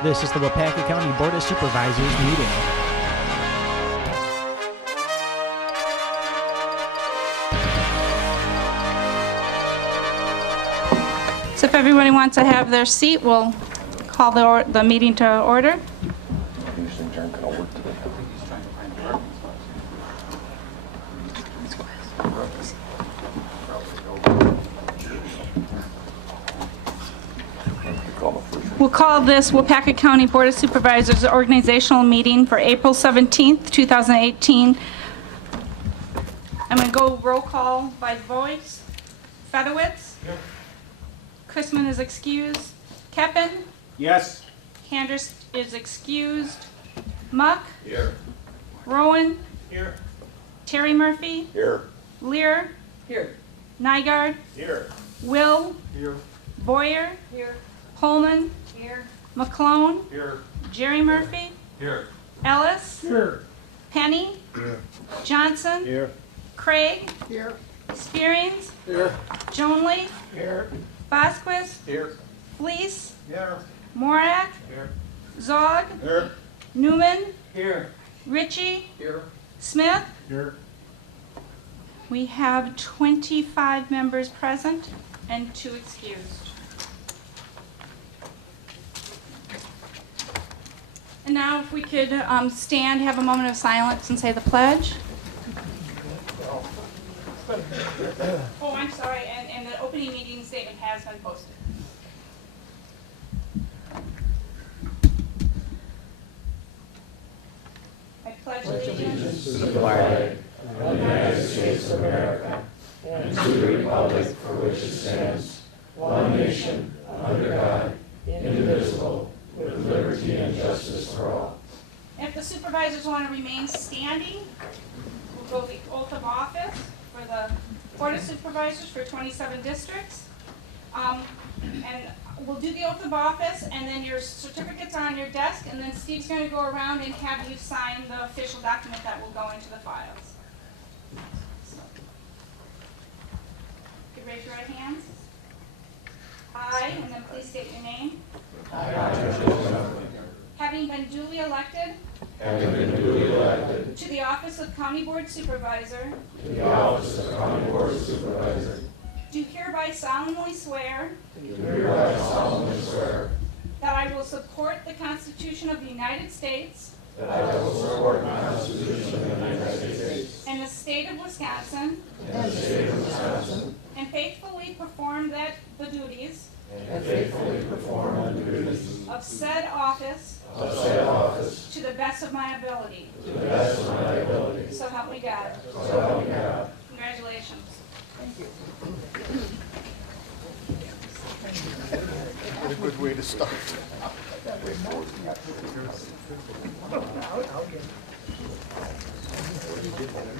This is the Waupaca County Board of Supervisors meeting. So if everybody wants to have their seat, we'll call the meeting to order. We'll call this Waupaca County Board of Supervisors organizational meeting for April 17th, 2018. I'm going to go roll call by voice. Fedowitz? Yep. Chrisman is excused. Keppen? Yes. Handers is excused. Muck? Here. Rowan? Here. Terry Murphy? Here. Lear? Here. Nygaard? Here. Will? Here. Boyer? Here. Holman? Here. McClone? Here. Jerry Murphy? Here. Ellis? Here. Penny? Here. Johnson? Here. Craig? Here. Spearings? Here. Jonley? Here. Vasquez? Here. Fleece? Here. Morak? Here. Zog? Here. Newman? Here. Ritchie? Here. Smith? Here. We have 25 members present and 2 excused. And now if we could stand, have a moment of silence and say the pledge. Oh, I'm sorry, and the opening meeting statement has been posted. I pledge allegiance to the flag of the United States of America and to the republic for which it stands, one nation, under God, indivisible, with liberty and justice for all. If the supervisors want to remain standing, we'll go the oath of office for the Board of Supervisors for 27 districts. And we'll do the oath of office, and then your certificates are on your desk, and then Steve's going to go around and have you sign the official document that will go into the files. So, you can raise your right hands. I, and then please state your name. Having been duly elected to the office of County Board Supervisor, do hereby solemnly swear that I will support the Constitution of the United States and the state of Wisconsin, and faithfully perform the duties of said office to the best of my ability. So help me God. Congratulations. Thank you. What a good way to start.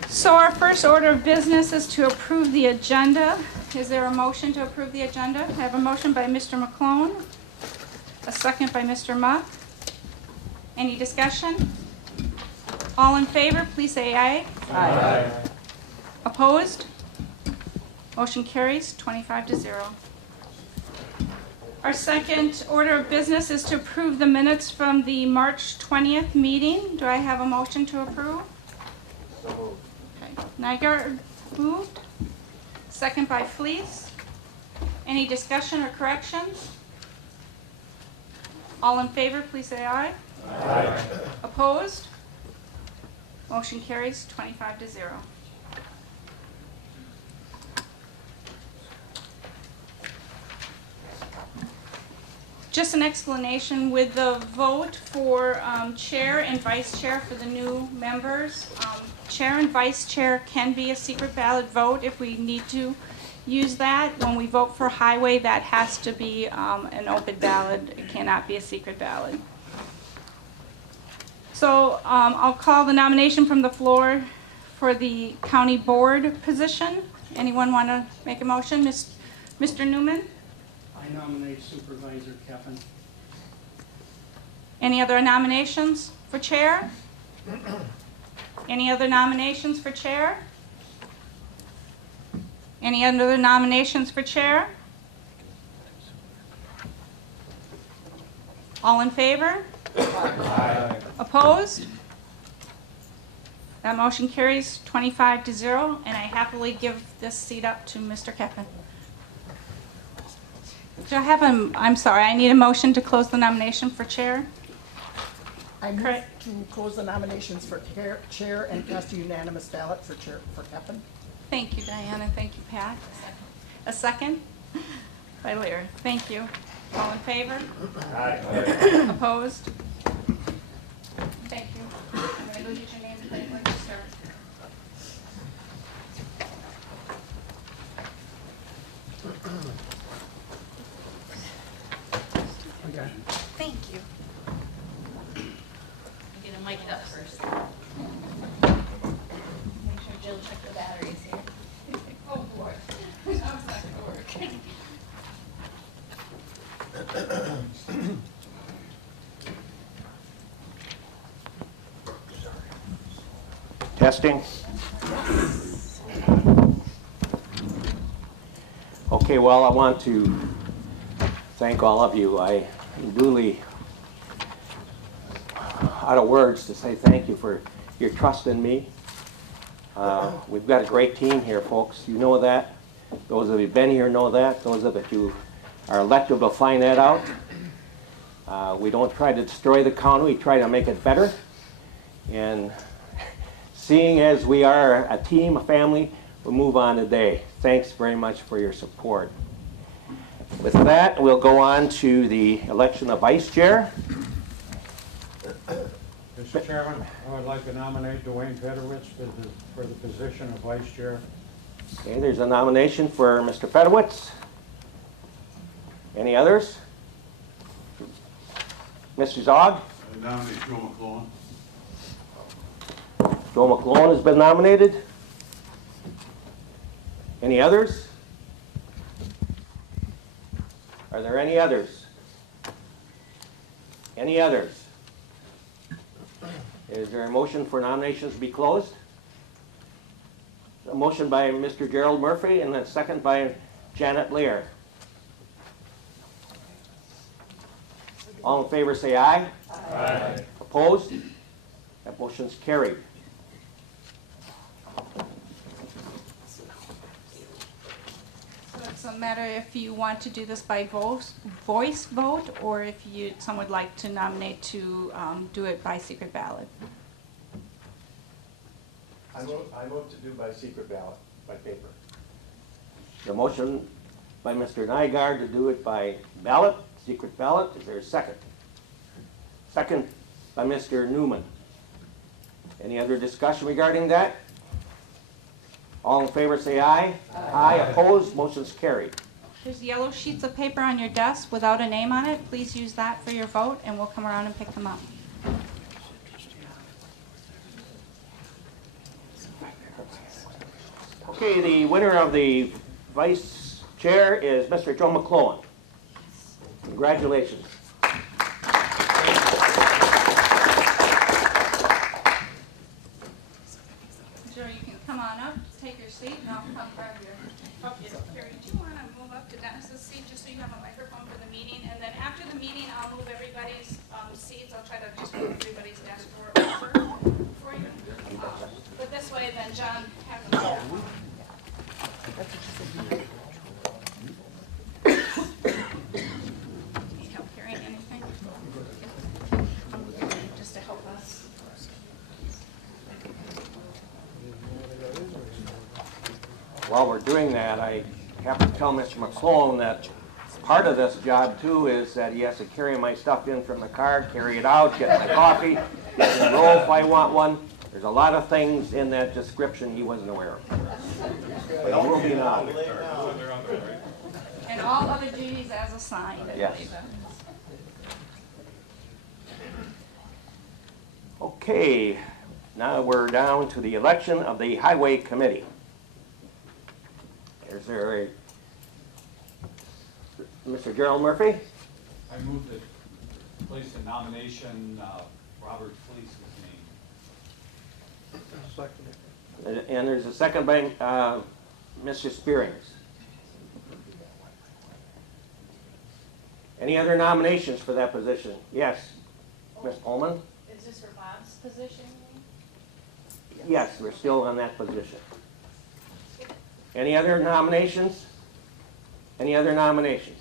So our first order of business is to approve the agenda. Is there a motion to approve the agenda? I have a motion by Mr. McClone, a second by Mr. Muck. Any discussion? All in favor, please say aye. Aye. Opposed? Motion carries 25-0. Our second order of business is to approve the minutes from the March 20th meeting. Do I have a motion to approve? Okay. Nygaard moved. Second by Fleece. Any discussion or corrections? All in favor, please say aye. Aye. Opposed? Motion carries 25-0. Just an explanation with the vote for chair and vice chair for the new members. Chair and vice chair can be a secret ballot vote if we need to use that. When we vote for highway, that has to be an open ballot. It cannot be a secret ballot. So I'll call the nomination from the floor for the county board position. Anyone want to make a motion? Mr. Newman? I nominate Supervisor Keppen. Any other nominations for chair? Any other nominations for chair? Any other nominations for chair? All in favor? Aye. Opposed? That motion carries 25-0, and I happily give this seat up to Mr. Keppen. Do I have I'm sorry, I need a motion to close the nomination for chair. I move Correct. to close the nominations for chair and cast a unanimous ballot for chair for Keppen. Thank you, Diana. Thank you, Pat. A second? By Lear. Thank you. All in favor? Aye. Opposed? Thank you. I'm going to go get your name and plate when you start. Thank you. I'm gonna mic it up first. Make sure Jill checked the batteries here. Oh, boy. How's that going to work? Testing. Okay, well, I want to thank all of you. I really out of words to say thank you for your trust in me. We've got a great team here, folks. You know that. Those of you who've been here know that. Those of you who are elected will find that out. We don't try to destroy the county. We try to make it better. And seeing as we are a team, a family, we'll move on today. Thanks very much for your support. With that, we'll go on to the election of vice chair. Mr. Chairman, I would like to nominate Dwayne Fedorowicz for the position of vice chair. Okay, there's a nomination for Mr. Fedowitz. Any others? Mr. Zog? I nominate Joe McClellan. Joe McClellan has been nominated. Any others? Are there any others? Any others? Is there a motion for nominations to be closed? A motion by Mr. Gerald Murphy and a second by Janet Lear. All in favor say aye. Aye. Opposed? That motion's carried. So it's a matter if you want to do this by voice vote, or if someone would like to nominate to do it by secret ballot. I move to do by secret ballot, by paper. The motion by Mr. Nygaard to do it by ballot, secret ballot. Is there a second? Second by Mr. Newman. Any other discussion regarding that? All in favor say aye. Aye. Opposed? Motion's carried. There's yellow sheets of paper on your desk without a name on it. Please use that for your vote, and we'll come around and pick them up. Okay, the winner of the vice chair is Mr. Joe McClellan. Congratulations. Joe, you can come on up, take your seat, and I'll come grab your. Oh, yeah. Carrie, do you want to move up to Dennis's seat just so you have a microphone for the meeting? And then after the meeting, I'll move everybody's seats. I'll try to just move everybody's desk over for you. But this way, then John has a microphone. Need help carrying anything? Just to help us. While we're doing that, I have to tell Mr. McClellan that part of this job too is that he has to carry my stuff in from the car, carry it out, get my coffee, get the roll if I want one. There's a lot of things in that description he wasn't aware of. But moving on. And all other duties as assigned, I Yes. believe. Okay, now we're down to the election of the Highway Committee. Is there a, Mr. Gerald Murphy? I move that place the nomination, Robert Fleece's name. And there's a second by Mr. Spearings. Any other nominations for that position? Yes. Ms. Pullman? Is this for Bob's position? Yes, we're still on that position. Any other nominations? Any other nominations?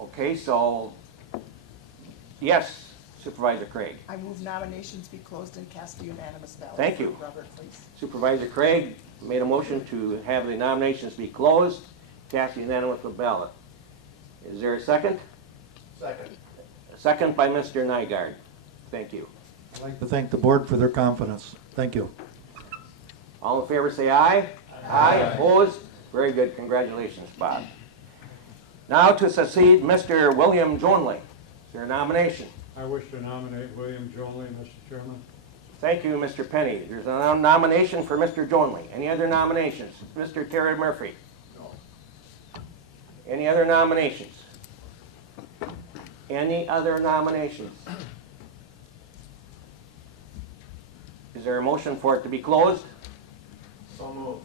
Okay, so, yes, Supervisor Craig. I move nominations be closed and cast a unanimous ballot. Thank for you. Robert, please. Supervisor Craig made a motion to have the nominations be closed, cast a unanimous ballot. Is there a second? Second. A second by Mr. Nygaard. Thank you. I'd like to thank the board for their confidence. Thank you. All in favor say aye. Aye. Opposed? Very good. Congratulations, Bob. Now to succeed Mr. William Jonley. Is there a nomination? I wish to nominate William Jonley, Mr. Chairman. Thank you, Mr. Penny. There's a nomination for Mr. Jonley. Any other nominations? Mr. Terry Murphy? No. Any other nominations? Any other nominations? Is there a motion for it to be closed? So moved.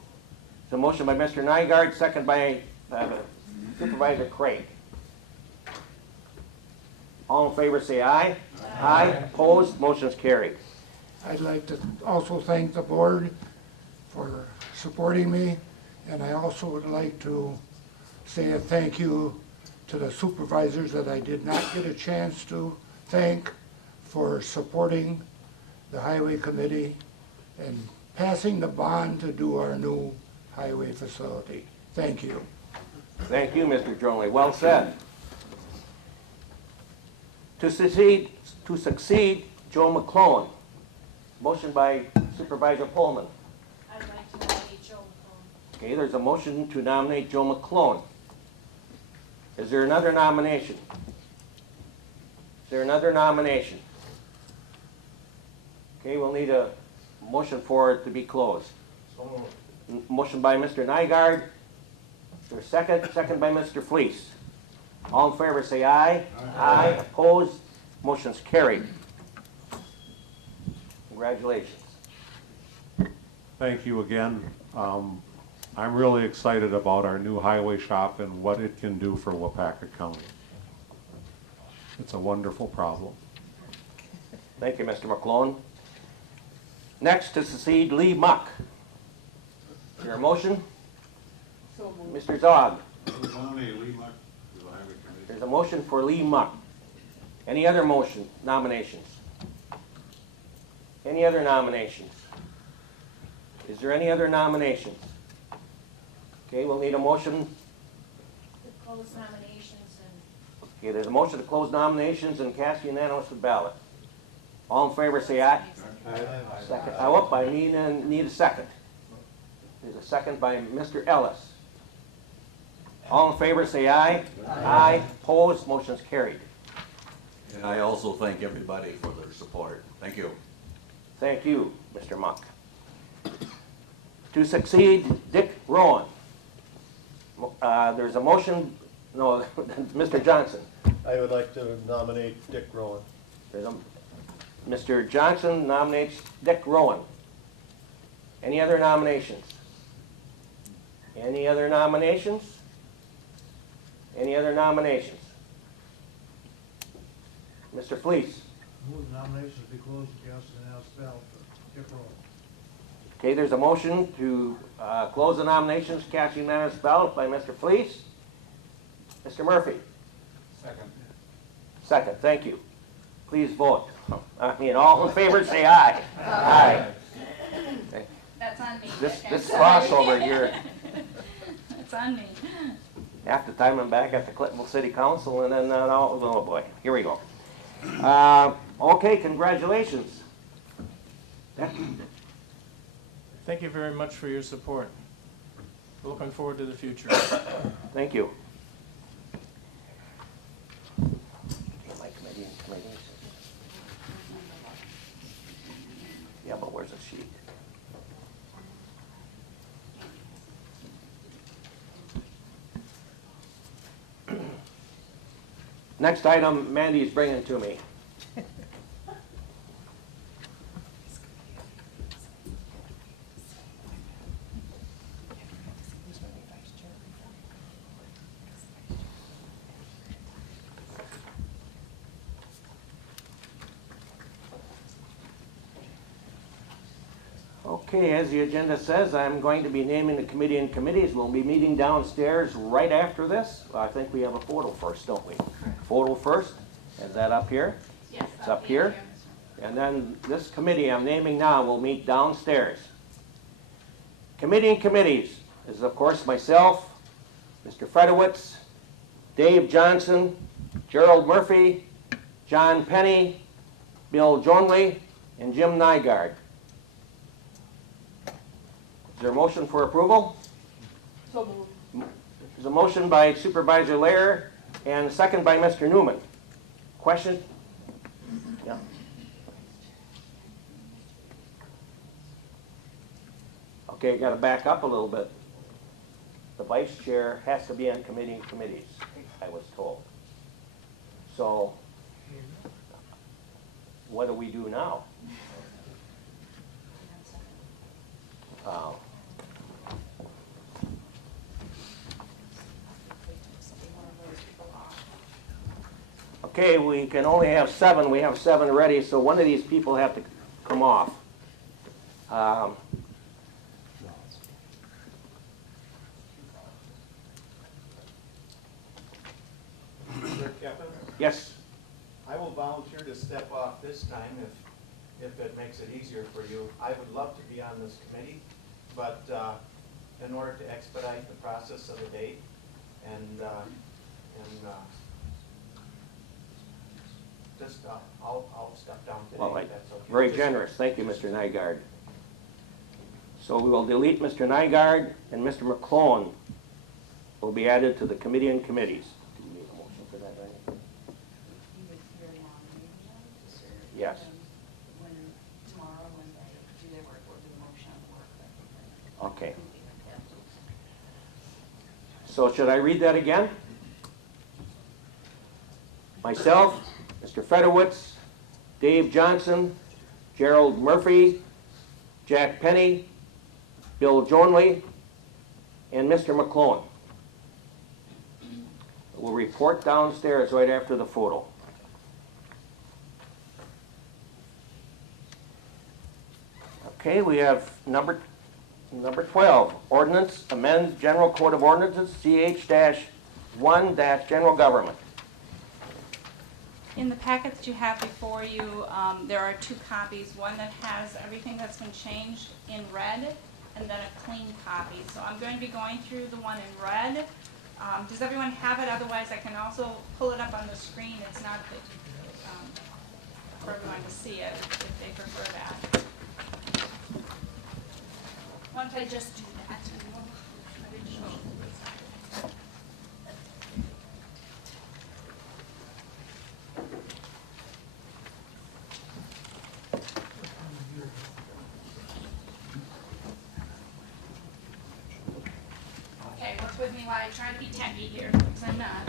It's a motion by Mr. Nygaard, second by Supervisor Craig. All in favor say aye. Aye. Opposed? Motion's carried. I'd like to also thank the board for supporting me, and I also would like to say a thank you to the supervisors that I did not get a chance to thank for supporting the highway committee and passing the bond to do our new highway facility. Thank you. Thank you, Mr. Jonley. Well said. To succeed Joe McClone. Motion by Supervisor Pullman. I'd like to nominate Joe McClone. Okay, there's a motion to nominate Joe McClone. Is there another nomination? Is there another nomination? Okay, we'll need a motion for it to be closed. So moved. Motion by Mr. Nygaard. Is there a second? Second by Mr. Fleece. All in favor say aye. Aye. Opposed? Motion's carried. Congratulations. Thank you again. I'm really excited about our new highway shop and what it can do for Waupaca County. It's a wonderful problem. Thank you, Mr. McClone. Next to succeed Lee Muck. Is there a motion? Mr. Zog. Nominate Lee Muck to the Highway Committee. There's a motion for Lee Muck. Any other nominations? Any other nominations? Is there any other nominations? Okay, we'll need a motion. To close nominations and Okay, there's a motion to close nominations and cast unanimous ballot. All in favor say aye. Second. I need a second. There's a second by Mr. Ellis. All in favor say aye. Aye. Opposed? Motion's carried. And I also thank everybody for their support. Thank you. Thank you, Mr. Muck. To succeed Dick Rowan. There's a motion, no, Mr. Johnson. I would like to nominate Dick Rowan. Mr. Johnson nominates Dick Rowan. Any other nominations? Any other nominations? Any other nominations? Mr. Fleece. Move nominations be closed and cast an unanimous ballot for Dick Rowan. Okay, there's a motion to close the nominations, cast unanimous ballot by Mr. Fleece. Mr. Murphy. Second. Second, thank you. Please vote. All in favor say aye. Aye. That's on me. This crossover here, That's on me. half the time I'm back at the Clintonville City Council and then, oh boy, here we go. Okay, congratulations. Thank you very much for your support. Looking forward to the future. Thank you. Yeah, but where's the sheet? Next item Mandy is bringing to me. Okay, as the agenda says, I'm going to be naming the committee and committees. We'll be meeting downstairs right after this. I think we have a photo first, don't we? Photo first. Is that up here? Yes. It's up here. And then this committee I'm naming now will meet downstairs. Committee and committees is, of course, myself, Mr. Fredowitz, Dave Johnson, Gerald Murphy, John Penny, Bill Jonley, and Jim Nygaard. Is there a motion for approval? So moved. There's a motion by Supervisor Lair and a second by Mr. Newman. Question? Yeah. Okay, got to back up a little bit. The vice chair has to be on committees, I was told. So, what do we do now? Okay, we can only have 7. We have 7 ready, so one of these people have to come off. Mr. Kevin, Yes. I will volunteer to step off this time if it makes it easier for you. I would love to be on this committee, but in order to expedite the process of the date and just I'll step down today. Well, if that's okay. very generous. Thank you, Mr. Nygaard. So we will delete Mr. Nygaard, and Mr. McClone will be added to the committee and committees. Do you need a motion for that, right? Yes. Tomorrow when they do their work, we'll do the motion on the work. Okay. So should I read that again? Myself, Mr. Fedorowicz, Dave Johnson, Gerald Murphy, Jack Penny, Bill Jonley, and Mr. McClone. We'll report downstairs right after the photo. Okay, we have number 12, ordinance amends General Code of Ordinances, CH-1- General Government. In the packet that you have before you, there are 2 copies, one that has everything that's been changed in red, and then a clean copy. So I'm going to be going through the one in red. Does everyone have it? Otherwise, I can also pull it up on the screen. It's not that, for everyone to see it, if they prefer that. Why don't I just do that? Okay, what's with me while I try to be techie here, because I'm not.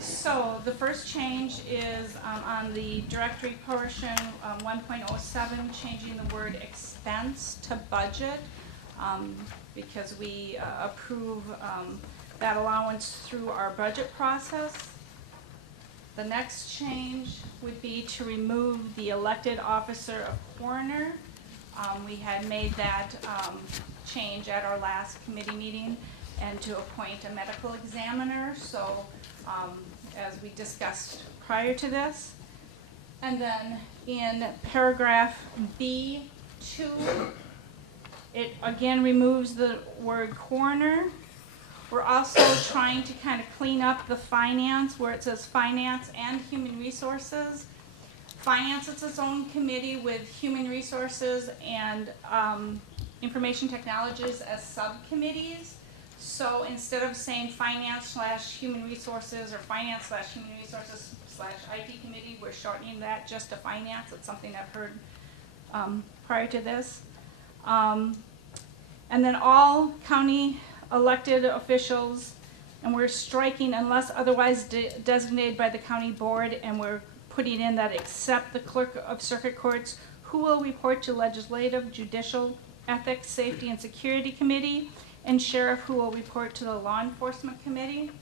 So the first change is on the directory portion, 1.07, changing the word expense to budget, because we approve that allowance through our budget process. The next change would be to remove the elected officer of coroner. We had made that change at our last committee meeting, and to appoint a medical examiner, so as we discussed prior to this. And then in paragraph B2, it again removes the word coroner. We're also trying to kind of clean up the finance, where it says finance and human resources. Finance is its own committee with human resources and information technologies as subcommittees. So instead of saying finance/human resources or finance/human resources/IT committee, we're shortening that just to finance. It's something I've heard prior to this. And then all county elected officials, and we're striking unless otherwise designated by the county board, and we're putting in that except the clerk of circuit courts, who will report to legislative, judicial, ethics, safety, and security committee, and sheriff, who will report to the law enforcement committee.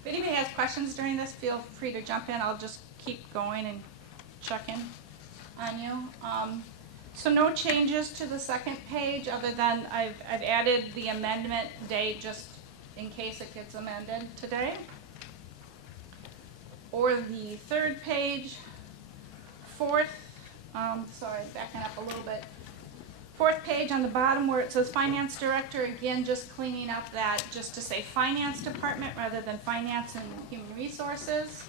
If anybody has questions during this, feel free to jump in. I'll just keep going and check in on you. So no changes to the second page, other than I've added the amendment date just in case it gets amended today. Or the third page, sorry, backing up a little bit. Fourth page on the bottom where it says Finance Director, again, just cleaning up that, just to say Finance Department rather than Finance and Human Resources.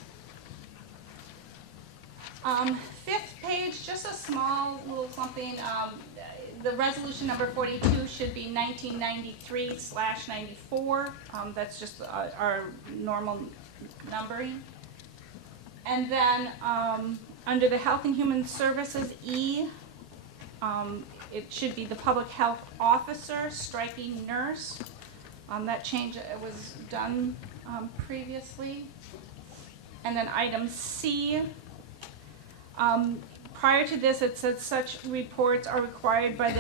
Fifth page, just a small little something. The resolution number 42 should be 1993/94. That's just our normal numbering. And then under the Health and Human Services E, it should be the Public Health Officer, striking nurse. That change was done previously. And then item C, prior to this it said such reports are required by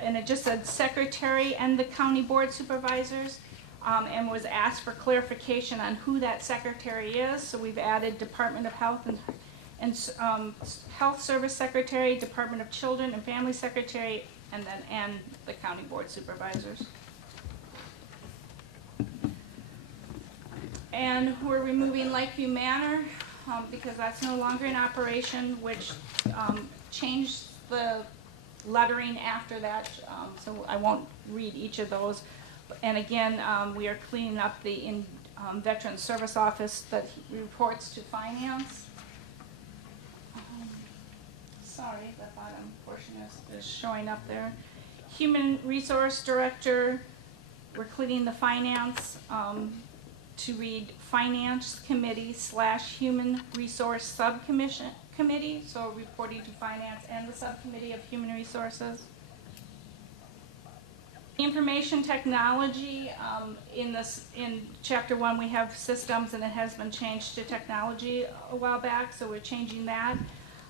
and it just said Secretary and the County Board Supervisors. And was asked for clarification on who that secretary is. So we've added Department of Health and Health Service Secretary, Department of Children and Family Secretary, and the County Board Supervisors. And we're removing Lakeview Manor because that's no longer in operation, which changed the lettering after that. So I won't read each of those. And again, we are cleaning up the Veteran Service Office that reports to Finance. Sorry, the bottom portion is showing up there. Human Resource Director, we're cleaning the Finance to read Finance Committee / Human Resource Subcommittee, so reporting to Finance and the Subcommittee of Human Resources. Information technology, in chapter 1 we have systems and it has been changed to technology a while back, so we're changing that.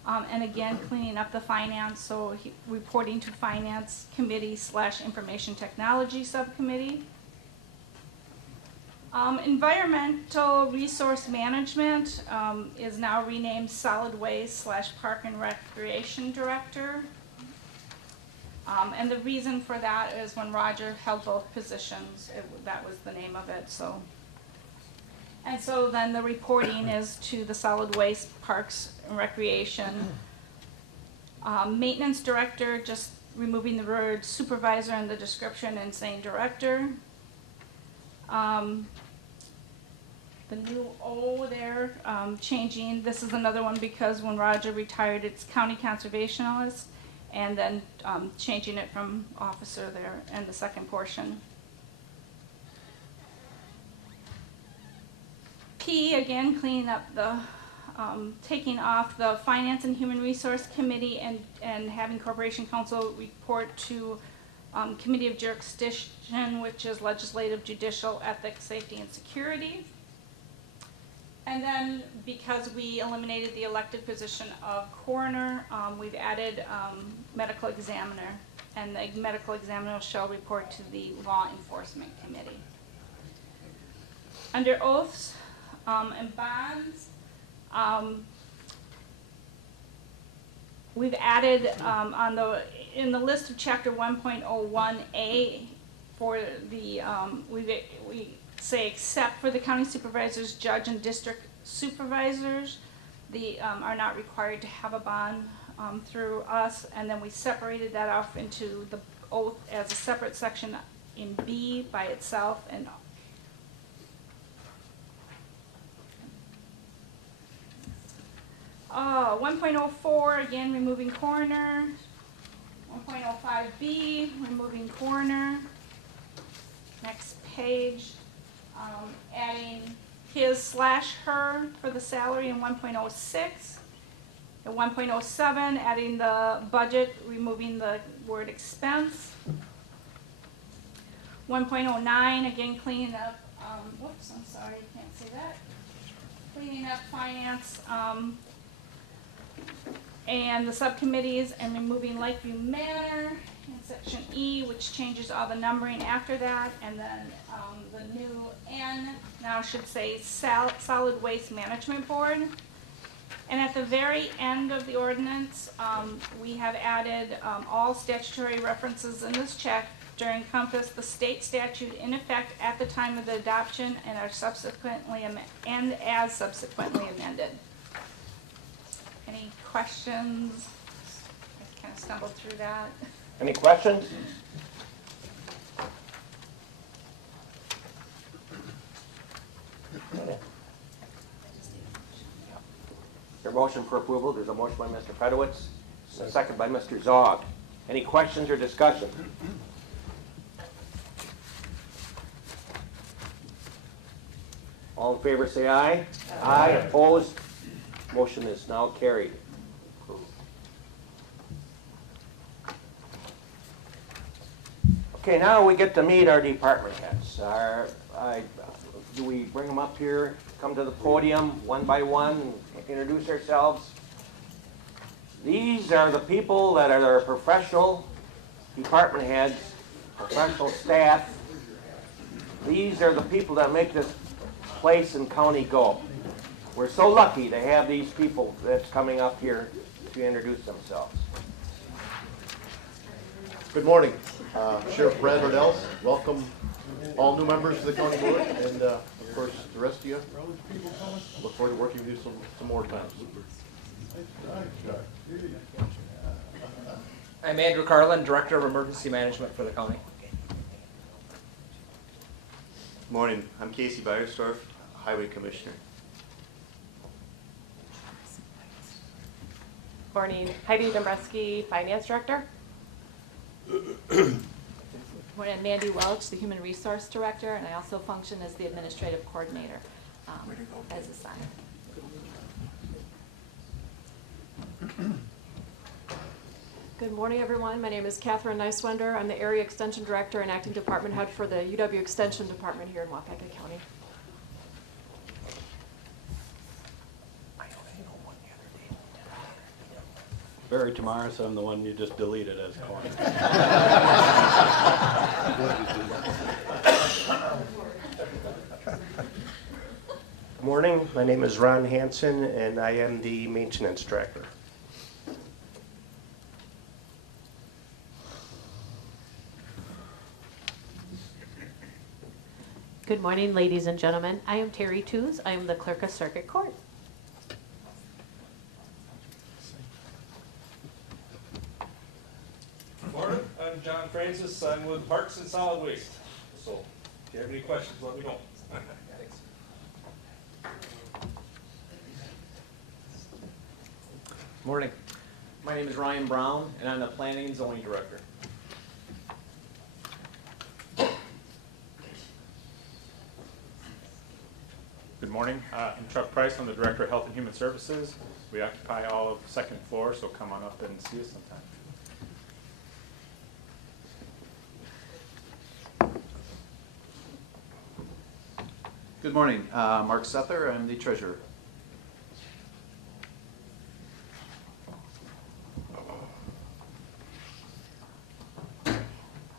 And again, cleaning up the Finance, so reporting to Finance Committee / Information Technology Subcommittee. Environmental Resource Management is now renamed Solid Waste / Park and Recreation Director. And the reason for that is when Roger held both positions, that was the name of it. So, and so then the reporting is to the Solid Waste, Parks and Recreation. Maintenance Director, just removing the word supervisor in the description and saying director. The new O there, changing, this is another one because when Roger retired, it's County Conservationalist. And then changing it from officer there in the second portion. P, again, cleaning up the, taking off the Finance and Human Resource Committee and having Corporation Counsel report to Committee of Jurisdiction, which is Legislative, Judicial, Ethics, Safety, and Security. And then because we eliminated the elected position of coroner, we've added medical examiner, and the medical examiner shall report to the Law Enforcement Committee. Under oaths and bonds, we've added in the list of chapter 1.01A for the we say except for the county supervisors, judge, and district supervisors, are not required to have a bond through us, and then we separated that off into the oath as a separate section in B by itself. And 1.04, again, removing coroner. 1.05B, removing coroner. Next page, adding his / her for the salary in 1.06. At 1.07, adding the budget, removing the word expense. 1.09, again, cleaning up, whoops, I'm sorry, can't see that. Cleaning up finance and the subcommittees, and removing Lakeview Manor in section E, which changes all the numbering after that. And then the new N now should say Solid Waste Management Board. And at the very end of the ordinance, we have added all statutory references in this chapter encompass the state statute in effect at the time of the adoption and are subsequently as subsequently amended. Any questions? I kind of stumbled through that. Any questions? Your motion for approval, there's a motion by Mr. Fedowitz, a second by Mr. Zog. Any questions or discussion? All in favor say aye. Aye. Opposed? Motion is now carried. Okay, now we get to meet our department heads. Do we bring them up here, come to the podium one by one, introduce ourselves? These are the people that are our professional department heads, professional staff. These are the people that make this place and county go. We're so lucky to have these people that's coming up here to introduce themselves. Good morning. Sheriff Brad Ordell, welcome all new members to the county board, and of course the rest of you. Look forward to working with you some more times. I'm Andrew Carlin, Director of Emergency Management for the county. Good morning. I'm Casey Beiersdorf, Highway Commissioner. Morning. Heidi Dombreski, Finance Director. Morning. Mandy Welch, the Human Resource Director, and I also function as the Administrative Coordinator as assigned. Good morning, everyone. My name is Catherine Neiswender. I'm the Area Extension Director and Acting Department Head for the UW Extension Department here in Waupaca County. Barry Tamaris, I'm the one you just deleted as Corey. Good morning, my name is Ron Hansen and I am the Maintenance Director. Good morning, ladies and gentlemen. I am Terry Tews. I am the Clerk of Circuit Court. Morning, I'm John Francis. I'm with Parks and Solid Waste. So, if you have any questions, let me know. Thanks. Morning. My name is Ryan Brown, and I'm the Planning and Zoning Director. Good morning. I'm Chuck Price. I'm the Director of Health and Human Services. We occupy all of the second floor, so come on up and see us sometime. Good morning. Mark Sether. I'm the Treasurer.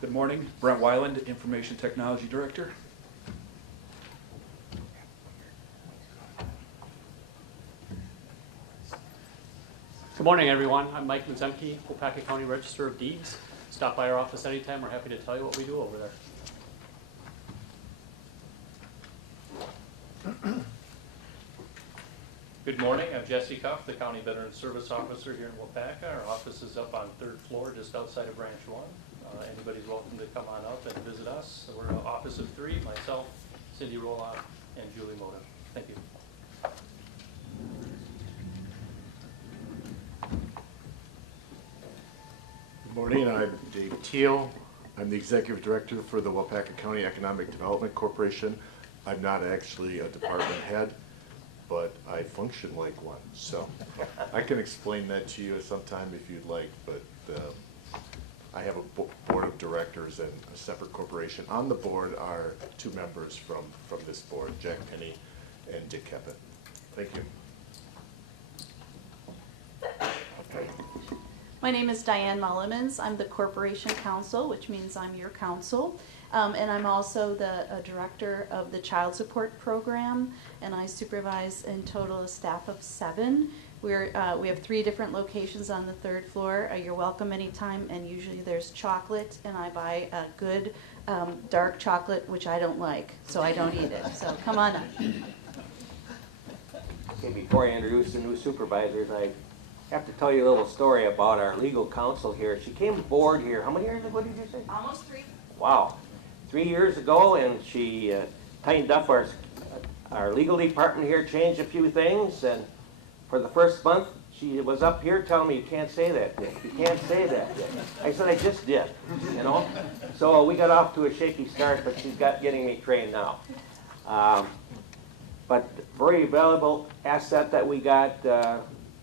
Good morning. Brent Weiland, Information Technology Director. Good morning, everyone. I'm Mike Mazemke, Waupaca County Register of Deeds. Stop by our office anytime. We're happy to tell you what we do over there. Good morning. I'm Jesse Cuff, the County Veteran Service Officer here in Waupaca. Our office is up on 3rd floor, just outside of Branch 1. Anybody's welcome to come on up and visit us. So we're an office of 3, myself, Cindy Roloff, and Julie Moda. Thank you. Good morning, I'm Dave Teal. I'm the Executive Director for the Waupaca County Economic Development Corporation. I'm not actually a department head, but I function like one. So I can explain that to you sometime if you'd like, but I have a board of directors and a separate corporation. On the board are 2 members from this board, Jack Penny and Dick Keppett. Thank you. My name is Diane Mullimans. I'm the Corporation Counsel, which means I'm your counsel. And I'm also the director of the Child Support Program, and I supervise in total a staff of 7. We have 3 different locations on the 3rd floor. You're welcome anytime, and usually there's chocolate, and I buy a good dark chocolate, which I don't like, so I don't eat it. So come on up. Okay, before I introduce the new supervisors, I have to tell you a little story about our legal counsel here. She came aboard here, how many years ago did you say? Almost 3. Wow, 3 years ago, and she tightened up our legal department here, changed a few things, and for the first month, she was up here telling me, you can't say that yet, you can't say that yet. I said, I just did, you know? So we got off to a shaky start, but she's getting me trained now. But very valuable asset that we got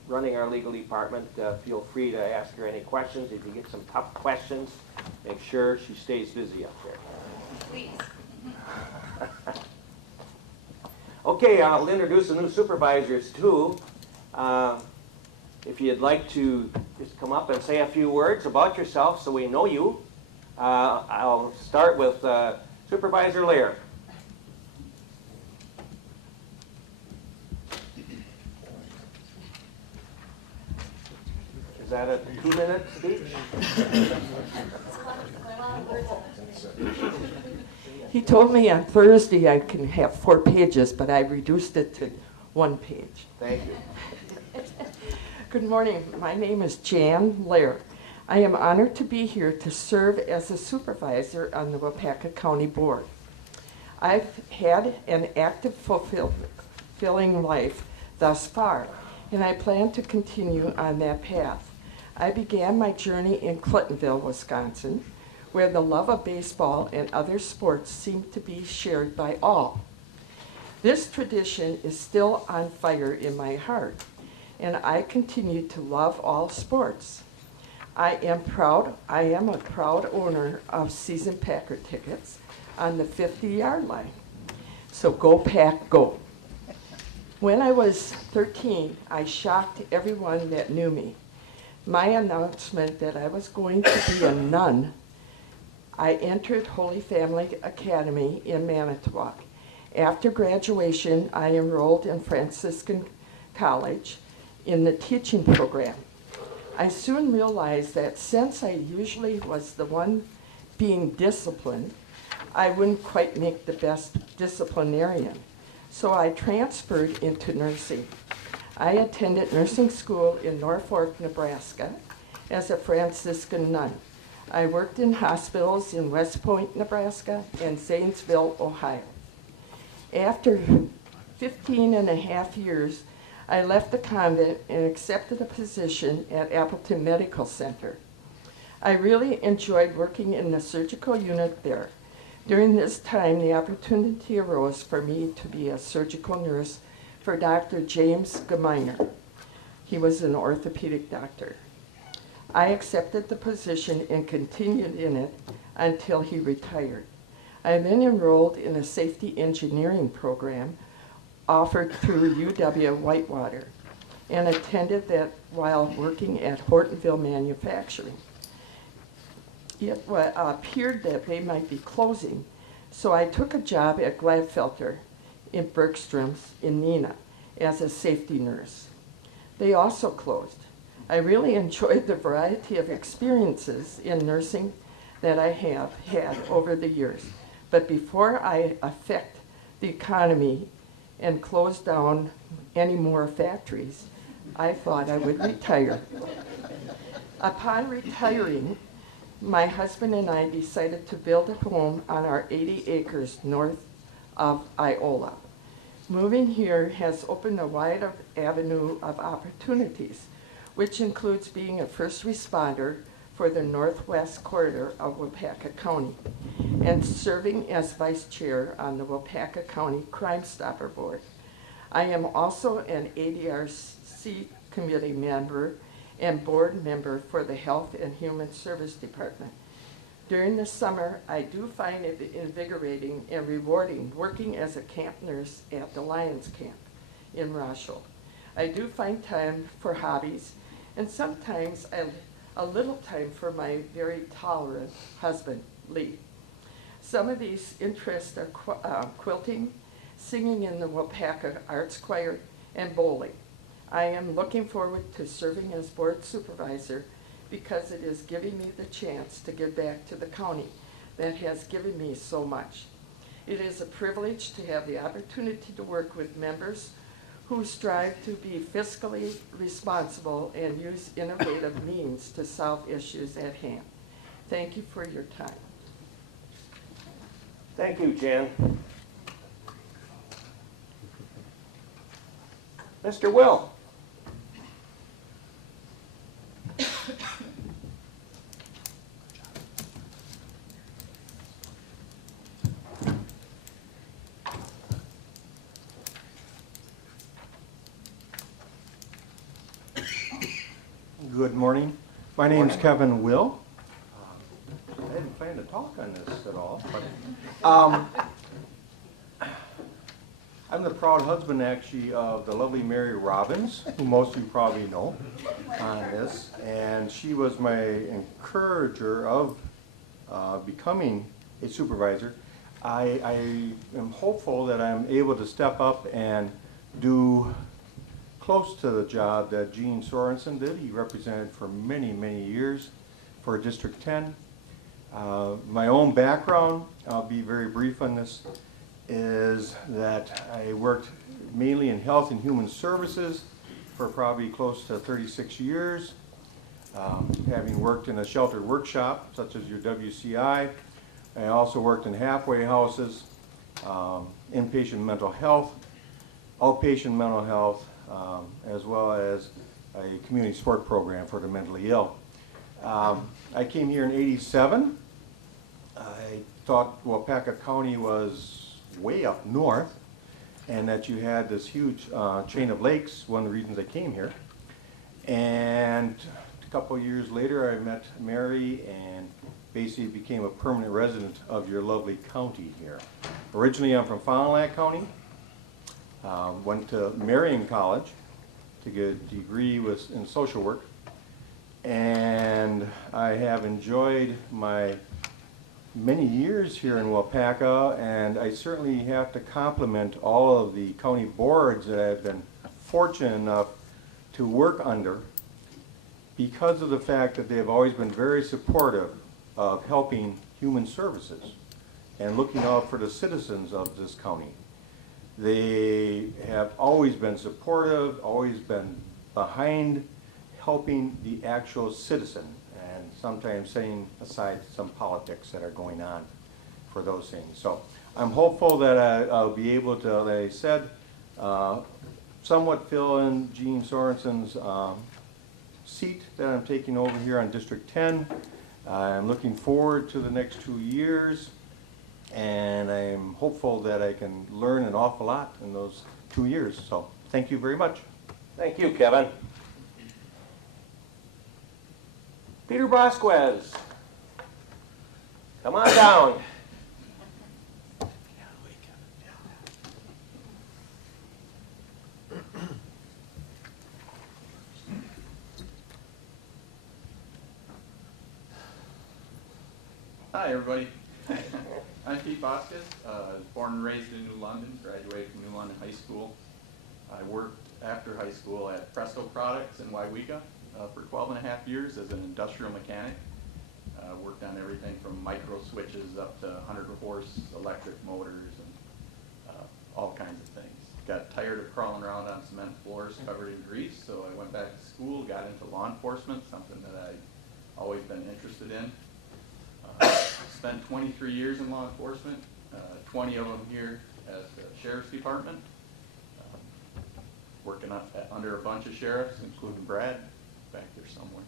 running our legal department. Feel free to ask her any questions. If you get some tough questions, make sure she stays busy up there. Please. Okay, I'll introduce the new supervisors too. If you'd like to just come up and say a few words about yourself so we know you. I'll start with Supervisor Lear. Is that a 2-minute speech? He told me on Thursday I can have 4 pages, but I reduced it to 1 page. Thank you. Good morning. My name is Jan Lair. I am honored to be here to serve as a supervisor on the Waupaca County Board. I've had an active, fulfilling life thus far, and I plan to continue on that path. I began my journey in Clintonville, Wisconsin, where the love of baseball and other sports seemed to be shared by all. This tradition is still on fire in my heart, and I continue to love all sports. I am a proud owner of season Packer tickets on the 50-yard line. So go Pack, go. When I was 13, I shocked everyone that knew me. My announcement that I was going to be a nun. I entered Holy Family Academy in Manitowoc. After graduation, I enrolled in Franciscan College in the teaching program. I soon realized that since I usually was the one being disciplined, I wouldn't quite make the best disciplinarian. So I transferred into nursing. I attended nursing school in Norfolk, Nebraska as a Franciscan nun. I worked in hospitals in West Point, Nebraska and Zanesville, Ohio. After 15 and a half years, I left the convent and accepted a position at Appleton Medical Center. I really enjoyed working in the surgical unit there. During this time, the opportunity arose for me to be a surgical nurse for Dr. James Geminer. He was an orthopedic doctor. I accepted the position and continued in it until he retired. I then enrolled in a safety engineering program offered through UW-Whitewater and attended that while working at Hortonville Manufacturing. It appeared that they might be closing, so I took a job at Gladfelter in Bergstrom's in Neenah as a safety nurse. They also closed. I really enjoyed the variety of experiences in nursing that I have had over the years. But before I affect the economy and close down any more factories, I thought I would retire. Upon retiring, my husband and I decided to build a home on our 80 acres north of Iola. Moving here has opened a wide avenue of opportunities, which includes being a first responder for the northwest corridor of Waupaca County and serving as vice chair on the Waupaca County Crime Stopper Board. I am also an ADRC committee member and board member for the Health and Human Service Department. During the summer, I do find it invigorating and rewarding working as a camp nurse at the Lions Camp in Rochelle. I do find time for hobbies and sometimes a little time for my very tolerant husband, Lee. Some of these interests are quilting, singing in the Waupaca Arts Choir, and bowling. I am looking forward to serving as board supervisor because it is giving me the chance to give back to the county that has given me so much. It is a privilege to have the opportunity to work with members who strive to be fiscally responsible and use innovative means to solve issues at hand. Thank you for your time. Thank you, Jan. Mr. Will. Good morning. My name is Kevin Will. I didn't plan to talk on this at all, but I'm the proud husband, actually, of the lovely Mary Robbins, who most of you probably know on this, and she was my encourager of becoming a supervisor. I am hopeful that I'm able to step up and do close to the job that Gene Sorensen did. He represented for many, many years for District 10. My own background, I'll be very brief on this, is that I worked mainly in health and human services for probably close to 36 years, having worked in a sheltered workshop such as your WCI. I also worked in halfway houses, inpatient mental health, outpatient mental health, as well as a community support program for the mentally ill. I came here in '87. I thought Waupaca County was way up north and that you had this huge chain of lakes, one of the reasons I came here. And a couple of years later I met Mary and basically became a permanent resident of your lovely county here. Originally I'm from Fond du Lac County. Went to Marion College to get a degree in social work, and I have enjoyed my many years here in Waupaca, and I certainly have to compliment all of the county boards that I've been fortunate enough to work under because of the fact that they have always been very supportive of helping human services and looking out for the citizens of this county. They have always been supportive, always been behind helping the actual citizen, and sometimes setting aside some politics that are going on for those things. So I'm hopeful that I'll be able to, like I said, somewhat fill in Gene Sorensen's seat that I'm taking over here on District 10. I'm looking forward to the next 2 years. And I'm hopeful that I can learn an awful lot in those 2 years. So thank you very much. Thank you, Kevin. Peter Vasquez. Come on down. Hi, everybody. I'm Pete Vasquez. I was born and raised in New London, graduated from New London High School. I worked after high school at Presto Products in Waupaca for 12 and a half years as an industrial mechanic. Worked on everything from micro switches up to 100-horse electric motors and all kinds of things. Got tired of crawling around on cement floors covered in grease, so I went back to school, got into law enforcement, something that I'd always been interested in. Spent 23 years in law enforcement, 20 of them here at the Sheriff's Department, working under a bunch of sheriffs, including Brad, back there somewhere.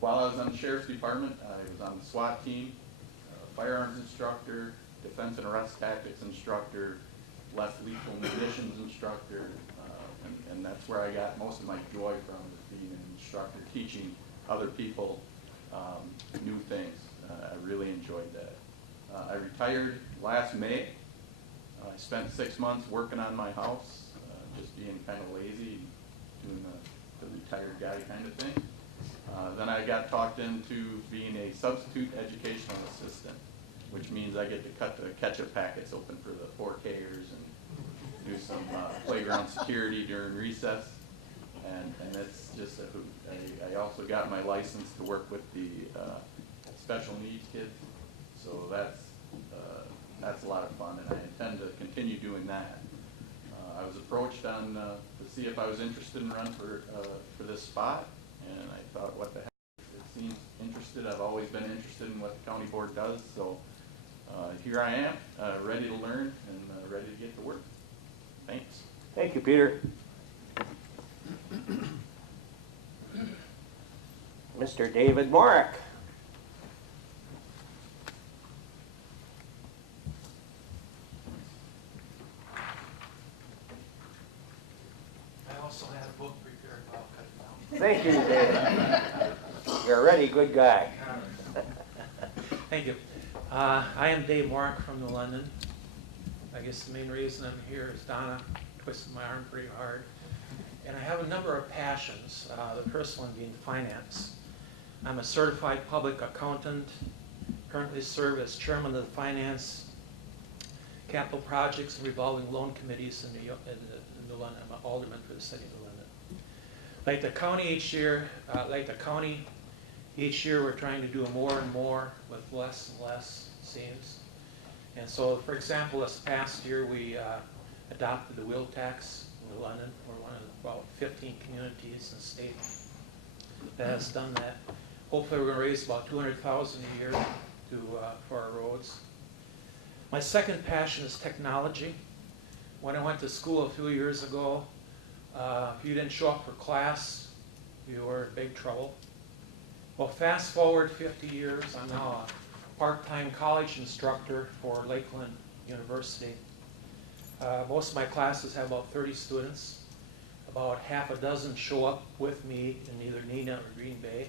While I was on the Sheriff's Department, I was on the SWAT team, firearms instructor, defense and arrest tactics instructor, less lethal munitions instructor, and that's where I got most of my joy from, is being an instructor, teaching other people new things. I really enjoyed that. I retired last May. I spent 6 months working on my house, just being kind of lazy, doing the retired guy kind of thing. Then I got talked into being a substitute educational assistant, which means I get to cut the ketchup packets open for the 4Kers and do some playground security during recess, and it's just a hoot. I also got my license to work with the special needs kids, so that's a lot of fun, and I intend to continue doing that. I was approached on to see if I was interested in running for this spot, and I thought, what the heck, it seems interested. I've always been interested in what the county board does, so here I am, ready to learn and ready to get to work. Thanks. Thank you, Peter. Mr. David Morick. I also had a book prepared, but I'll cut it down. Thank you, David. You're a ready good guy. Thank you. I am Dave Mark from New London. I guess the main reason I'm here is Donna twisted my arm pretty hard. And I have a number of passions, the first one being finance. I'm a certified public accountant, currently serve as chairman of the finance, capital projects, and revolving loan committees in New London. I'm an alderman for the city of New London. Like the county each year we're trying to do more and more with less and less, it seems. And so, for example, this past year we adopted the wheel tax in New London. We're one of about 15 communities in the state that has done that. Hopefully we're going to raise about $200,000 a year for our roads. My second passion is technology. When I went to school a few years ago, if you didn't show up for class, you were in big trouble. Well, fast forward 50 years, I'm now a part-time college instructor for Lakeland University. Most of my classes have about 30 students. About half a dozen show up with me in either Neenah or Green Bay.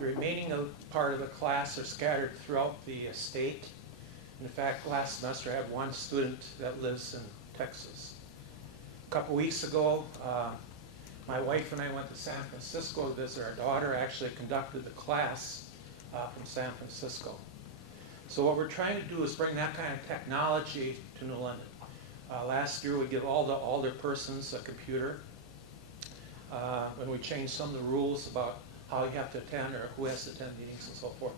The remaining part of the class are scattered throughout the state. In fact, last semester I had one student that lives in Texas. A couple weeks ago, my wife and I went to San Francisco to visit our daughter. Actually conducted the class from San Francisco. So what we're trying to do is bring that kind of technology to New London. Last year we give all the alderpersons a computer. When we changed some of the rules about how you have to attend or who has to attend meetings and so forth.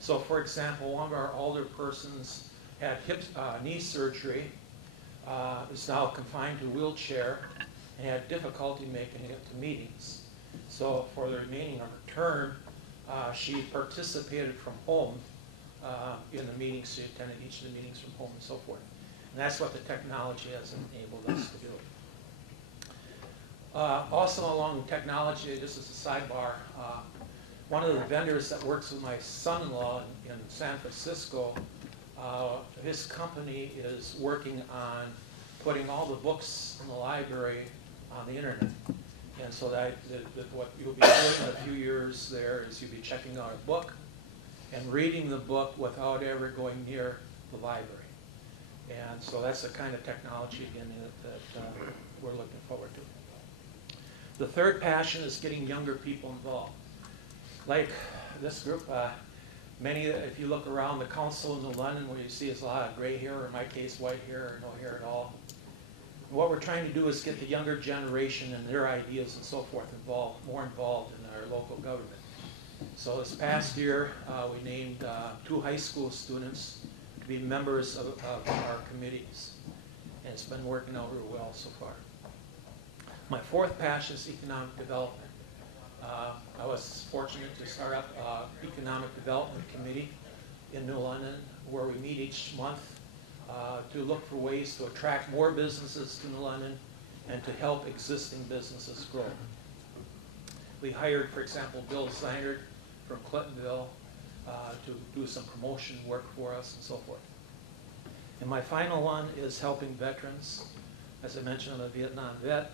So for example, one of our alderpersons had knee surgery, is now confined to a wheelchair, and had difficulty making it to meetings. So for the remaining of her term, she participated from home in the meetings. She attended each of the meetings from home and so forth. And that's what the technology has enabled us to do. Also along technology, just as a sidebar, one of the vendors that works with my son-in-law in San Francisco, his company is working on putting all the books in the library on the internet. And so what you'll be doing in a few years there is you'll be checking out a book and reading the book without ever going near the library. And so that's the kind of technology again that we're looking forward to. The third passion is getting younger people involved. Like this group, if you look around the council in New London, what you see is a lot of gray hair, or in my case, white hair, or no hair at all. What we're trying to do is get the younger generation and their ideas and so forth more involved in our local government. So this past year, we named 2 high school students to be members of our committees. And it's been working out real well so far. My fourth passion is economic development. I was fortunate to start up an economic development committee in New London where we meet each month to look for ways to attract more businesses to New London and to help existing businesses grow. We hired, for example, Bill Zeinert from Clintonville to do some promotion work for us and so forth. And my final one is helping veterans. As I mentioned, I'm a Vietnam vet.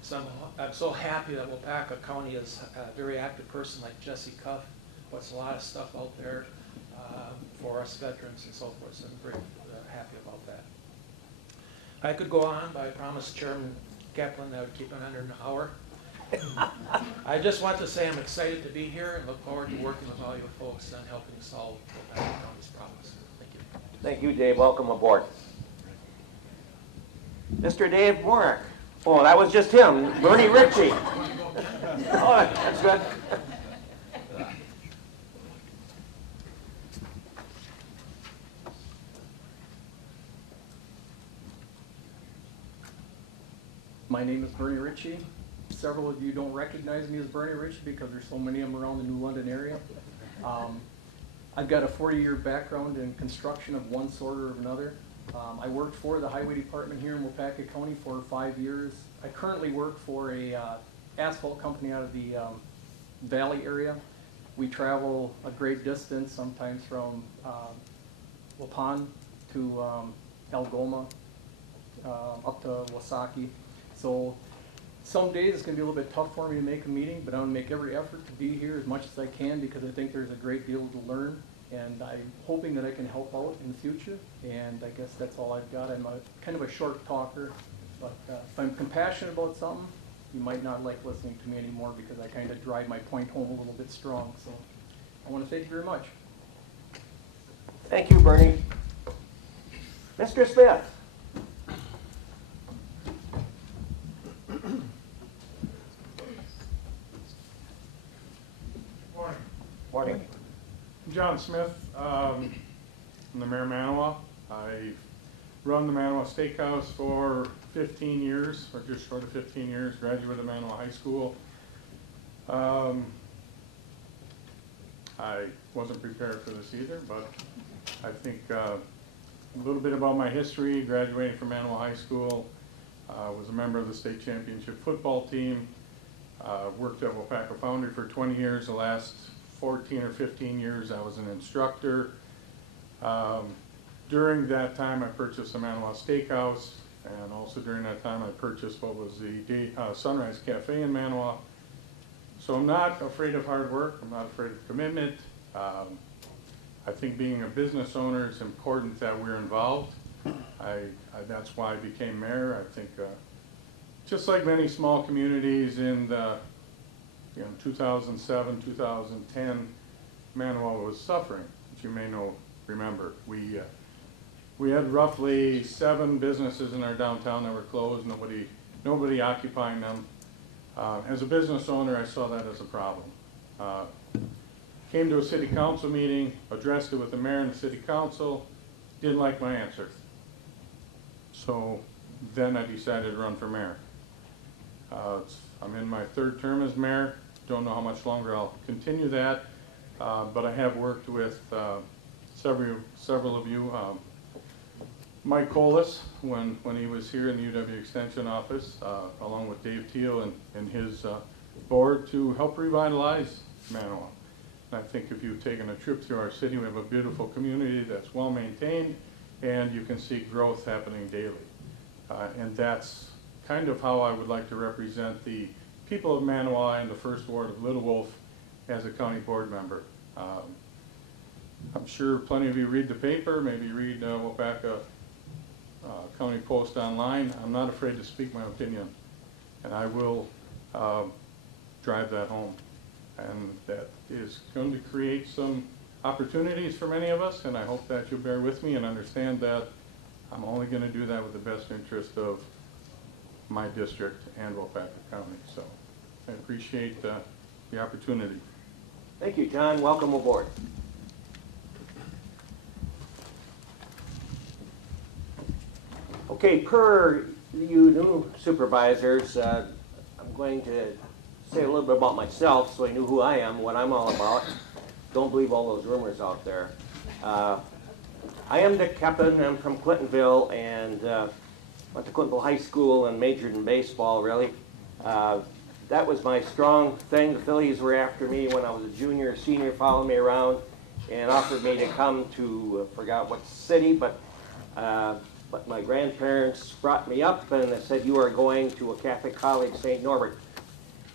So I'm so happy that Waupaca County is a very active person like Jesse Cuff, puts a lot of stuff out there for us veterans and so forth. So I'm very happy about that. I could go on, but I promised Chairman Kaplan that I would keep it under an hour. I just want to say I'm excited to be here and look forward to working with all you folks on helping solve Waupaca County's problems. Thank you. Thank you, Dave. Welcome aboard. Mr. Dave Morak. Oh, that was just him. Bernie Ritchie. Oh, that's good. My name is Bernie Ritchie. Several of you don't recognize me as Bernie Ritchie because there's so many of them around the New London area. I've got a 40-year background in construction of one sort or another. I worked for the Highway Department here in Waupaca County for 5 years. I currently work for a asphalt company out of the Valley area. We travel a great distance, sometimes from Waupun to Algoma, up to Wasaki. So some days it's going to be a little bit tough for me to make a meeting, but I'm going to make every effort to be here as much as I can because I think there's a great deal to learn, and I'm hoping that I can help out in the future. And I guess that's all I've got. I'm kind of a short talker, but if I'm compassionate about something, you might not like listening to me anymore because I kind of drive my point home a little bit strong. So I want to thank you very much. Thank you, Bernie. Mr. Smith. Morning. Morning. I'm John Smith. I'm the Mayor of Manawa. I run the Manawa Steakhouse for 15 years, or just short of 15 years, graduate of Manawa High School. I wasn't prepared for this either, but I think a little bit about my history. Graduating from Manawa High School, was a member of the state championship football team, worked at Waupaca Foundry for 20 years. The last 14 or 15 years I was an instructor. During that time I purchased the Manawa Steakhouse, and also during that time I purchased what was the Sunrise Cafe in Manawa. So I'm not afraid of hard work, I'm not afraid of commitment. I think being a business owner, it's important that we're involved. That's why I became mayor. I think just like many small communities in the 2007, 2010, Manawa was suffering, as you may remember. We had roughly 7 businesses in our downtown that were closed, nobody occupying them. As a business owner, I saw that as a problem. Came to a city council meeting, addressed it with the mayor and the city council, didn't like my answer. So then I decided to run for mayor. I'm in my 3rd term as mayor. Don't know how much longer I'll continue that, but I have worked with several of you. Mike Colas, when he was here in the UW Extension office, along with Dave Teal and his board, to help revitalize Manawa. And I think if you've taken a trip through our city, we have a beautiful community that's well maintained, and you can see growth happening daily. And that's kind of how I would like to represent the people of Manawa and the First Ward of Little Wolf as a county board member. I'm sure plenty of you read the paper, maybe read Waupaca County Post online. I'm not afraid to speak my opinion, and I will drive that home. And that is going to create some opportunities for many of us, and I hope that you'll bear with me and understand that I'm only going to do that with the best interest of my district and Waupaca County. So I appreciate the opportunity. Thank you, John. Welcome aboard. Okay, per you new supervisors, I'm going to say a little bit about myself so I knew who I am, what I'm all about. Don't believe all those rumors out there. I am Dick Keppen. I'm from Clintonville and went to Clintonville High School and majored in baseball, really. That was my strong thing. The Phillies were after me when I was a junior or senior, followed me around and offered me to come to, forgot what city, but my grandparents brought me up and they said, you are going to a Catholic college, St. Norbert.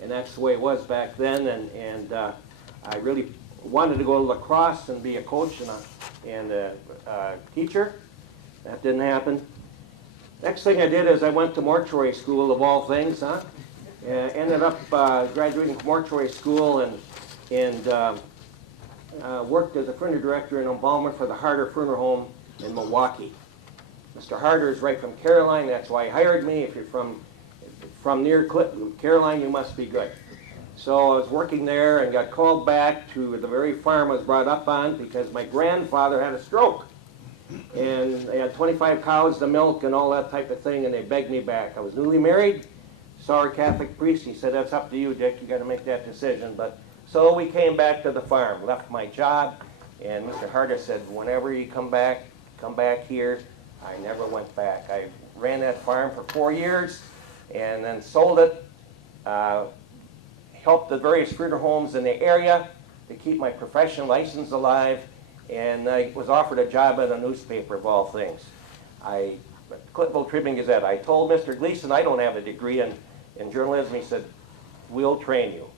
And that's the way it was back then, and I really wanted to go to lacrosse and be a coach and a teacher. That didn't happen. Next thing I did is I went to mortuary school, of all things, huh? Ended up graduating from mortuary school and worked as a funeral director and embalmer for the Harder Funeral Home in Milwaukee. Mr. Harder is right from Caroline, that's why he hired me. If you're from near Caroline, you must be good. So I was working there and got called back to the very farm I was brought up on because my grandfather had a stroke. And they had 25 cows to milk and all that type of thing, and they begged me back. I was newly married, saw a Catholic priest. He said, that's up to you, Dick. You got to make that decision. But so we came back to the farm, left my job, and Mr. Harder said, whenever you come back here. I never went back. I ran that farm for 4 years and then sold it. Helped the various funeral homes in the area to keep my profession license alive, and I was offered a job at a newspaper of all things. Clipville Tribune Gazette. I told Mr. Gleason I don't have a degree in journalism. He said, we'll train you.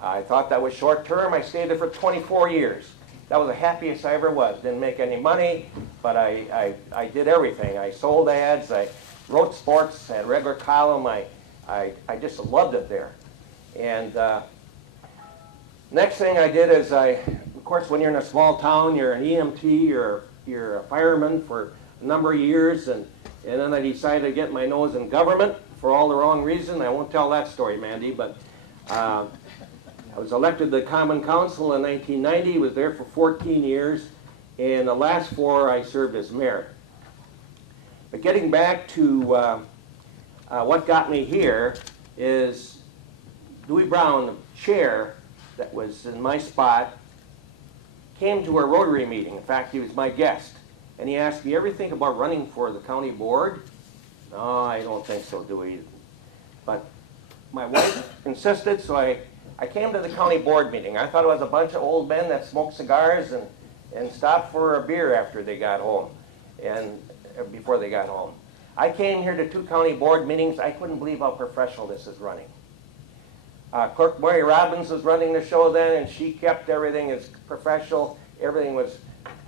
I thought that was short term. I stayed there for 24 years. That was the happiest I ever was. Didn't make any money, but I did everything. I sold ads, I wrote sports, had a regular column. I just loved it there. And next thing I did is of course, when you're in a small town, you're an EMT, you're a fireman for a number of years, and then I decided to get my nose in government for all the wrong reason. I won't tell that story, Mandy, but I was elected to the Common Council in 1990, was there for 14 years, and the last 4 I served as mayor. But getting back to what got me here is Dewey Brown, the chair that was in my spot, came to a Rotary meeting. In fact, he was my guest. And he asked me, ever think about running for the county board? No, I don't think so, Dewey. But my wife insisted, so I came to the county board meeting. I thought it was a bunch of old men that smoked cigars and stopped for a beer after they got home, and before they got home. I came here to 2 county board meetings. I couldn't believe how professional this is running. Clerk Mary Robbins was running the show then, and she kept everything as professional. Everything was,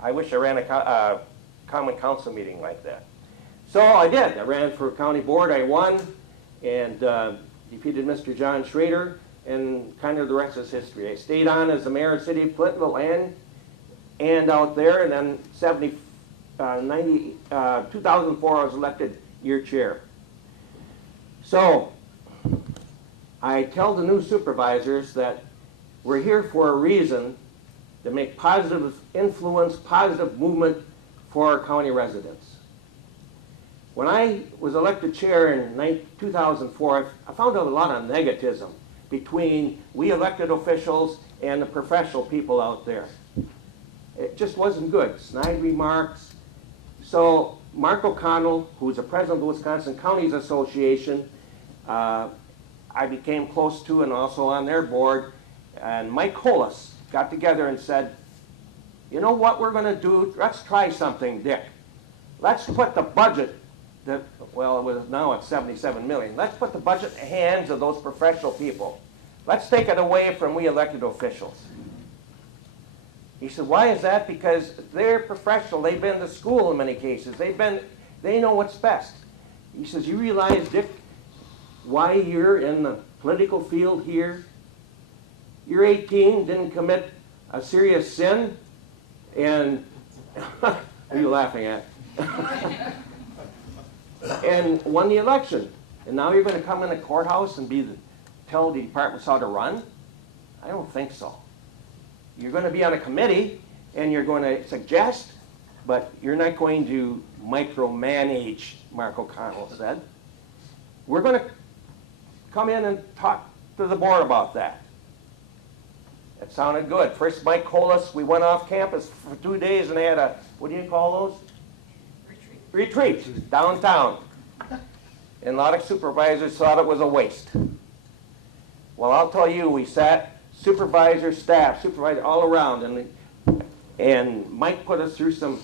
I wish I ran a common council meeting like that. So I did. I ran for county board. I won and defeated Mr. John Schrader, and kind of the rest is history. I stayed on as the mayor of the city of Clintonville and out there, and then 2004 I was elected year chair. So I tell the new supervisors that we're here for a reason, to make positive influence, positive movement for our county residents. When I was elected chair in 2004, I found out a lot of negativism between we elected officials and the professional people out there. It just wasn't good. Snide remarks. So Mark O'Connell, who's the president of the Wisconsin Counties Association, I became close to and also on their board, and Mike Hollis got together and said, you know what we're going to do? Let's try something, Dick. Let's put the budget, well, it was now at 77 million. Let's put the budget in the hands of those professional people. Let's take it away from we elected officials. He said, why is that? Because they're professional. They've been to school in many cases. They know what's best. He says, you realize, Dick, why you're in the political field here? You're 18, didn't commit a serious sin, and what are you laughing at? And won the election. And now you're going to come in the courthouse and tell the departments how to run? I don't think so. You're going to be on a committee, and you're going to suggest, but you're not going to micromanage, Mark O'Connell said. We're going to come in and talk to the board about that. It sounded good. First, Mike Hollis, we went off campus for 2 days and they had a, what do you call those? Retreat downtown. And a lot of supervisors thought it was a waste. Well, I'll tell you, we sat, supervisors, staff, supervisors all around, and Mike put us through some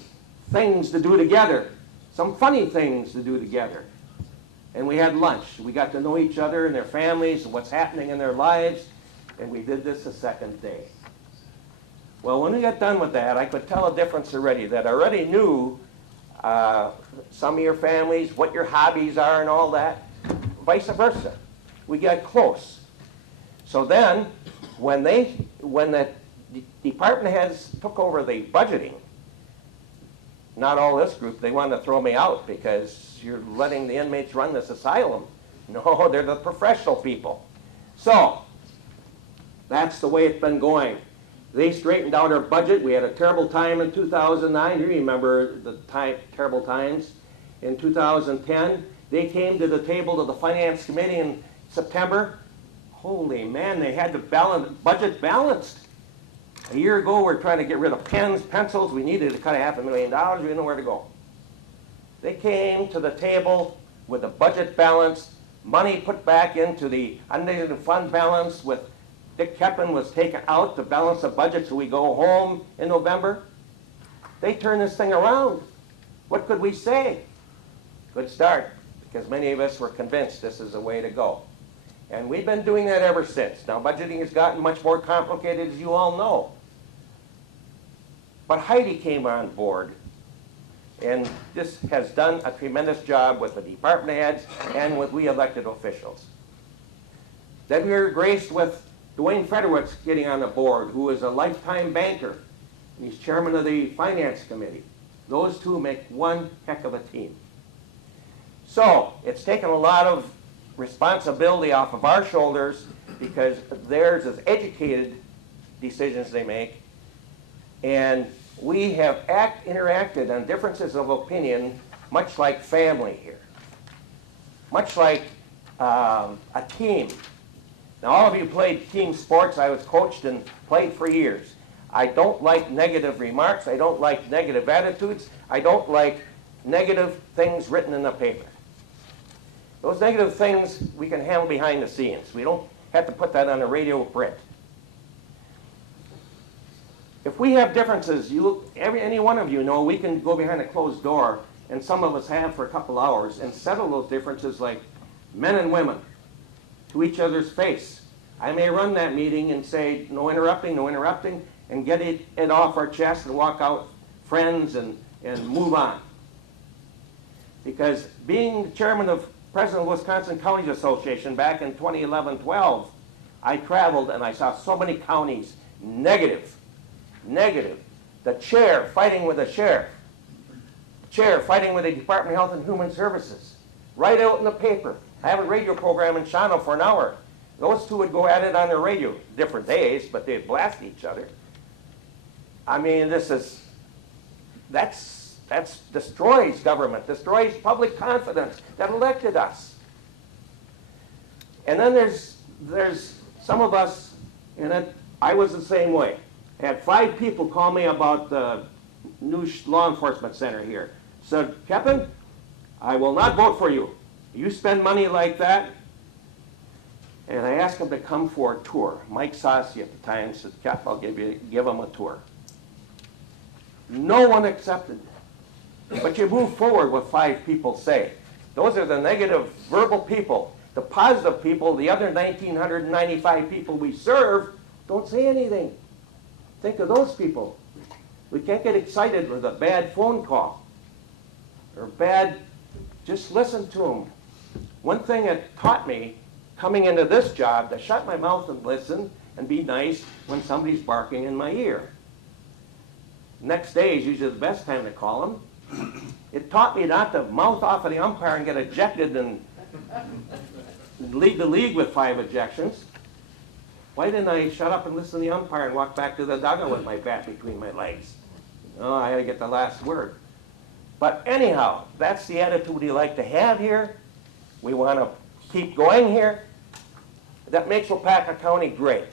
things to do together, some funny things to do together. And we had lunch. We got to know each other and their families and what's happening in their lives, and we did this the second day. Well, when we got done with that, I could tell a difference already, that I already knew some of your families, what your hobbies are and all that, vice versa. We got close. So then, when the department heads took over the budgeting, not all this group, they wanted to throw me out because you're letting the inmates run this asylum. No, they're the professional people. So, that's the way it's been going. They straightened out our budget. We had a terrible time in 2009. You remember the terrible times. In 2010, they came to the table to the Finance Committee in September. Holy man, they had the budget balanced. A year ago, we're trying to get rid of pens, pencils. We needed to cut $500,000. We didn't know where to go. They came to the table with the budget balanced, money put back into the unneeded fund balance with Dick Keppen was taken out to balance the budget so we go home in November. They turned this thing around. What could we say? Good start, because many of us were convinced this is the way to go. And we've been doing that ever since. Now, budgeting has gotten much more complicated, as you all know. But Heidi came on board, and this has done a tremendous job with the department heads and with we elected officials. Then we were graced with Dwayne Federowitz getting on the board, who is a lifetime banker. He's chairman of the Finance Committee. Those two make one heck of a team. So, it's taken a lot of responsibility off of our shoulders because theirs is educated decisions they make. And we have interacted on differences of opinion much like family here. Much like a team. Now, all of you played team sports. I was coached and played for years. I don't like negative remarks. I don't like negative attitudes. I don't like negative things written in the paper. Those negative things we can handle behind the scenes. We don't have to put that on the radio print. If we have differences, any one of you know we can go behind a closed door, and some of us have for a couple hours, and settle those differences like men and women to each other's face. I may run that meeting and say, no interrupting, and get it off our chest and walk out friends and move on. Because being the chairman of President of the Wisconsin Counties Association back in 2011-12, I traveled and I saw so many counties negative. The chair fighting with the sheriff. Chair fighting with the Department of Health and Human Services. Right out in the paper. I have a radio program in Shawano for an hour. Those two would go at it on the radio, different days, but they'd blast each other. I mean, that's destroys government, destroys public confidence that elected us. And then there's some of us, and I was the same way. I had 5 people call me about the new law enforcement center here. Said, Keppen, I will not vote for you. You spend money like that. And I asked him to come for a tour. Mike Sossi at the time said, Kep, I'll give him a tour. No one accepted. But you move forward what 5 people say. Those are the negative verbal people. The positive people, the other 1,995 people we serve, don't say anything. Think of those people. We can't get excited with a bad phone call. Or just listen to them. One thing it taught me, coming into this job, to shut my mouth and listen and be nice when somebody's barking in my ear. Next day is usually the best time to call them. It taught me not to mouth off of the umpire and get ejected and lead the league with 5 ejections. Why didn't I shut up and listen to the umpire and walk back to the dugout with my bat between my legs? Oh, I had to get the last word. But anyhow, that's the attitude we like to have here. We want to keep going here. That makes Waupaca County great.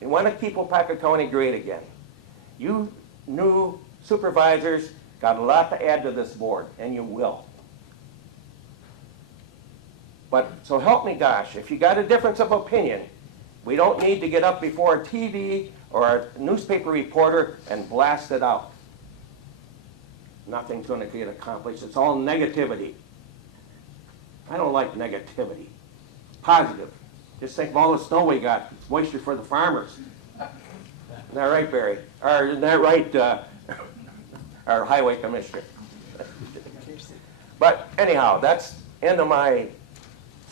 We want to keep Waupaca County great again. You new supervisors got a lot to add to this board, and you will. But, so help me gosh, if you got a difference of opinion, we don't need to get up before a TV or a newspaper reporter and blast it out. Nothing's going to get accomplished. It's all negativity. I don't like negativity. Positive. Just think of all the snow we got. It's moisture for the farmers. Isn't that right, Barry? Or isn't that right, our highway commissioner? But anyhow, that's end of my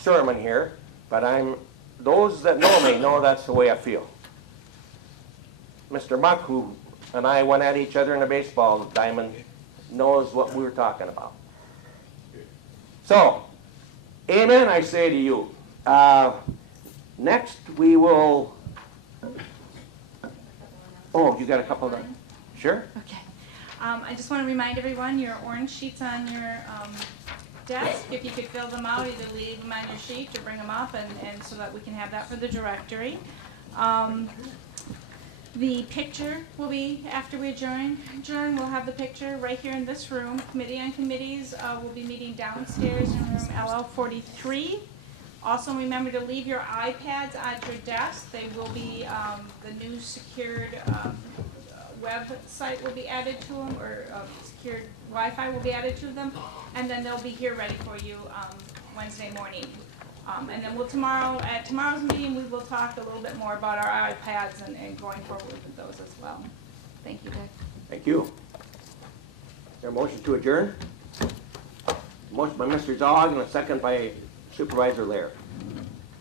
sermon here. But those that know me know that's the way I feel. Mr. Muck, who and I went at each other in a baseball diamond knows what we're talking about. So, amen, I say to you. Next, we will, oh, you got a couple of, sure? Okay. I just want to remind everyone, your orange sheets on your desk, if you could fill them out, either leave them on your sheet or bring them up, and so that we can have that for the directory. The picture will be, after we adjourn, we'll have the picture right here in this room. Committee on Committees will be meeting downstairs in room LL43. Also, remember to leave your iPads at your desk. They will be, the new secured website will be added to them, or secured Wi-Fi will be added to them, and then they'll be here ready for you Wednesday morning. And then at tomorrow's meeting, we will talk a little bit more about our iPads and going forward with those as well. Thank you, Dick. Thank you. Is there a motion to adjourn? Motion by Mr. Zog and a second by Supervisor Lair.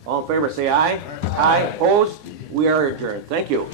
All in favor say aye. Aye. Opposed? We are adjourned. Thank you.